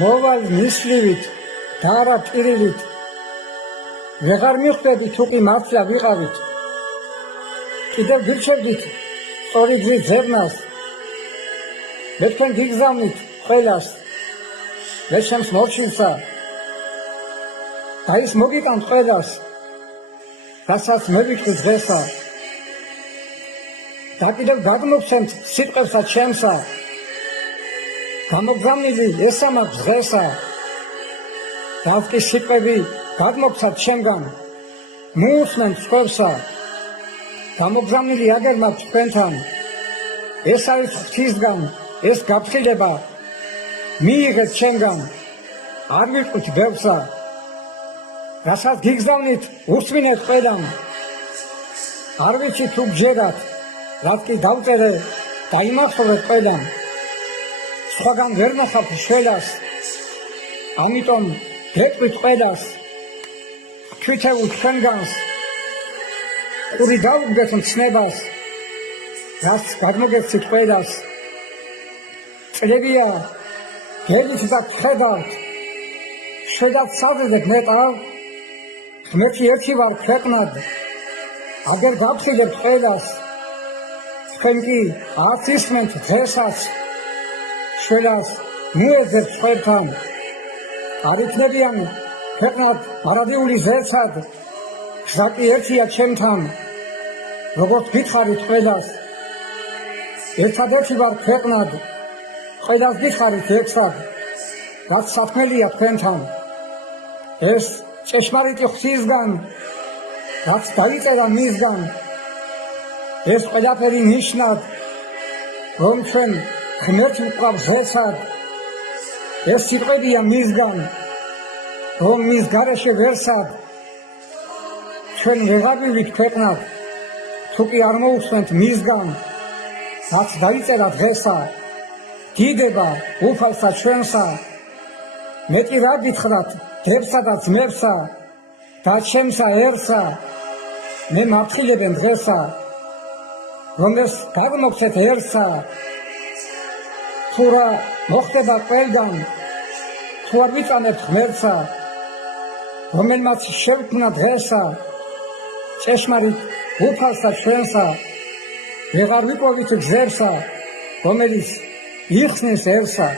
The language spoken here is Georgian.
მოვალ მისლივით და არა პირივით ვეღარ მიხვდები თუ კი მართლა ვიყავით კიდევ გირჩევდით სწორი გზის ძებნას მე თქვენ გიგზავნით ყველას მე ჩემს მორჩილსა და ის მოგიკანთ ყველას რასაც მე ვიტყვი დღესა და კიდევ გაგმოგცემთ სიტყვებსა ჩემსა გამოგზავნილი ესა მაქვს დღესა და კი სიტყვები გაგმოგცათ ჩემგან მოусმენთ სხვებსა გამოგზავნილი აგერ მაქვს თქვენთან ეს არის ღვთისგან ეს გაფრთხილება მიიღეთ ჩემგან არ ვიტყვით ბევრსა რასაც გიგზავნით უსმინეთ ყველამ არ ვიცი თუ გჯერათ რაც კი დავწერე დაიმახსოვრეთ ყველამ სხვაგან ვერ ნახავთ შველას ამიტომ გეტყვით ყველას თვითეულ თქვენგანს ყური დაუგდეთ მცნებას რაც გადმოგეცით ყველას წლებია გელით და გხედავთ შედავთ საძებთ მეტალ ღმერთი ერთი ვარ ქვეყნად აგერ გაფრთხილებთ ყველას თქვენ კი არც ისმენთ დღესაც შველას მიეძებთ ყველთან არ იქნებიან ქვეყნად მარადიული ზეცად გზა კი ერთია ჩემთან როგორც გითხარით ყველას ერთადერთი ვარ ქვეყნად ყველას გითხარით ერთად რაც საქმელია თქვენთან ეს ჭეშმარიტი ღვთისგან რაც დაიწერა მისგან ეს ყველაფერი ნიშნად რომ ჩვენ ღმერთი მყავს ზეცად ეს სიტყვებია მისგან რომ მის გარეშე ვერსად ჩვენ ვეღარ ვივით ქვეყნად თუ კი არ მოусმენთ მისგან რაც დაიწერა დღესა დიდება უფალსა ჩვენსა მეტი რა გითხრათ დებსა და ძმებსა და ჩემსაერსა მე მაფრთხილებენ დღესა რომ ეს გაგმოგცეთერსა თუ რა მოხდება ყველგან თუ არ ვიწამებთ ღმერთსა რომელმაც შევქმნა დღესა ჭეშმარიტ უფალსა ჩვენსა ვეღარ ვიპოვით გზებსა რომელიც იხსნისერსა